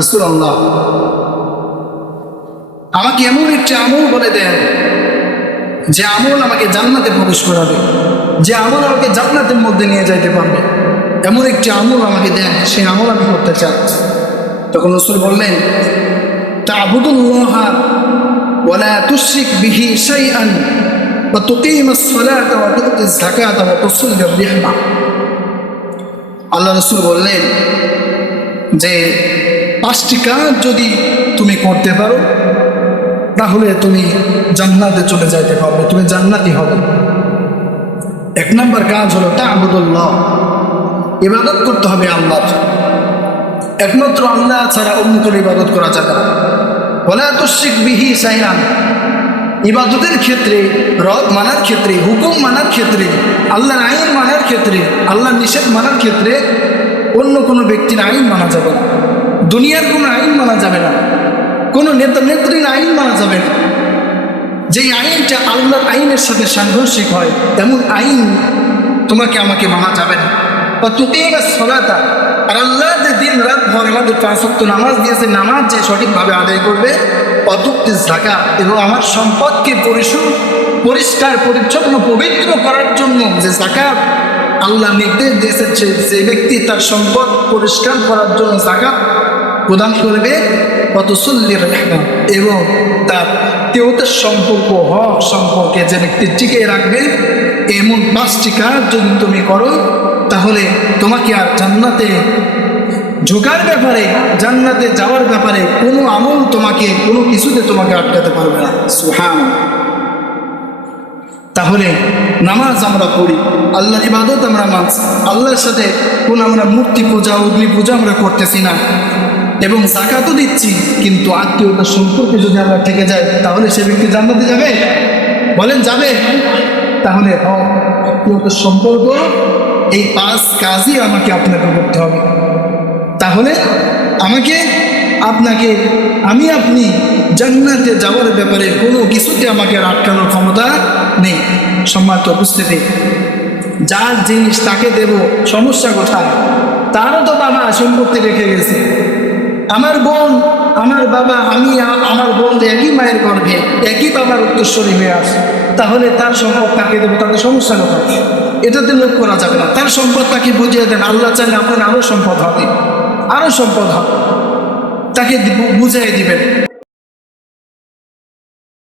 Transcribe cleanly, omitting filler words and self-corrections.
রাসূলুল্লাহ, আমাকে এমন একটি আমল বলে দেন যে আমল আমাকে জান্নাতে প্রবেশ করাবে, যে আমল আমাকে জান্নাতের মধ্যে নিয়ে যাইতে পারবে। এমন একটি আমল আমাকে দেন, সেই আমল আমি করতে চাই। তখন রাসূল বললেন, তা'বুদুল্লাহা ওয়া লা তুশরিক বিহি শাইআন ওয়া তুকিমাস সালাতা ওয়া তু'তিজ যাকাতা ওয়া তুসিল্লির রিহমা। আল্লাহ রাসূল বললেন যে 5টি কাজ যদি তুমি করতে পারো তাহলে তুমি জান্নাতে চলে যাইতে পারবে, তুমি জান্নাতি হবে। 1 নম্বর কাজ হলো তা'বুদুল্লাহ, ইবাদত করতে হবে আল্লাহর। একমাত্র আল্লাহ ছাড়া অন্য কোনো ইবাদত করা যাবে না। ওয়ালা তুশরিক বিহি শাইআন, ইবাদতের ক্ষেত্রে, রব মানার ক্ষেত্রে, হুকুম মানার ক্ষেত্রে, আল্লাহর আইন মানার ক্ষেত্রে, আল্লাহর নিষেধ মানার ক্ষেত্রে অন্য কোনো ব্যক্তির আইন মানা যাবে না, দুনিয়ার কোনো আইন মানা যাবে না, কোনো নেতা নেত্রীর আইন মানা যাবে না। যেই আইনটা আল্লাহর আইনের সাথে সাংঘর্ষিক হয় তেমন আইন তোমাকে আমাকে মানা যাবে না। তুকিমাস সালাতা, আর আল্লাহ যে দিন রাত ভর আমাদের 5 ওয়াক্ত নামাজ দিয়েছে, নামাজ যে সঠিকভাবে আদায় করবে, তু'তিজ যাকাত, এবং আমার সম্পদকে পরিষ্কার পরিচ্ছন্ন পবিত্র করার জন্য যে যাকাত আল্লাহ নির্দেশ দিয়েছে, যে ব্যক্তি তার সম্পদ পরিষ্কার করার জন্য যাকাত প্রদান করবে, ওয়াতুসিল্লির রিহমা, এবং তার আত্মীয়তার সম্পর্ক, হক সম্পর্কে যে ব্যক্তি টিকিয়ে রাখবে, এমন 5টি কাজ যদি তুমি করো তাহলে তোমাকে আর জান্নাতে ঢোকার ব্যাপারে, জান্নাতে যাওয়ার ব্যাপারে কোনো আমল তোমাকে, কোনো কিছুতে তোমাকে আটকাতে পারবে না। সুবহানাল্লাহ। তাহলে নামাজ আমরা পড়ি, আল্লাহর ইবাদত আমরা মানছি, আল্লাহর সাথে কোন আমরা মূর্তি পূজা, অগ্নি পূজা আমরা করতেছি না, এবং যাকাতও দিচ্ছি, কিন্তু আত্মীয়তার সম্পর্কে যদি আমরা থেকে যাই তাহলে সে ব্যক্তি জান্নাতে যাবে? বলেন যাবে? তাহলে আত্মীয়তার সম্পর্ক, এই 5 কাজই আমাকে আপনাকে করতে হবে। তাহলে আমাকে, আপনাকে, আপনি জান্নাতে যাওয়ার ব্যাপারে কোনো কিছুতে আমাকে আটকানোর ক্ষমতা নেই। সম্মানিত উপস্থিতি, যার জিনিস তাকে দেব, সমস্যা কোথায়? তারও তো বাবা সম্পত্তি রেখে গেছে, আমার বোন, আমার বাবা, আমি আমার বোন একই মায়ের গর্ভে, একই বাবার উত্তরসূরি হয়ে আসে, তাহলে তার সম্পদ তাকে দেবো, তাদের সমস্যা কোথায়? এটাতে লোভ করা যাবে না। তার সম্পদ তাকে বুঝিয়ে দেন, আল্লাহ চাইলে আপনার আরও সম্পদ হবে, আরও সম্পদ হবে, তাকে বুঝিয়ে দিবেন।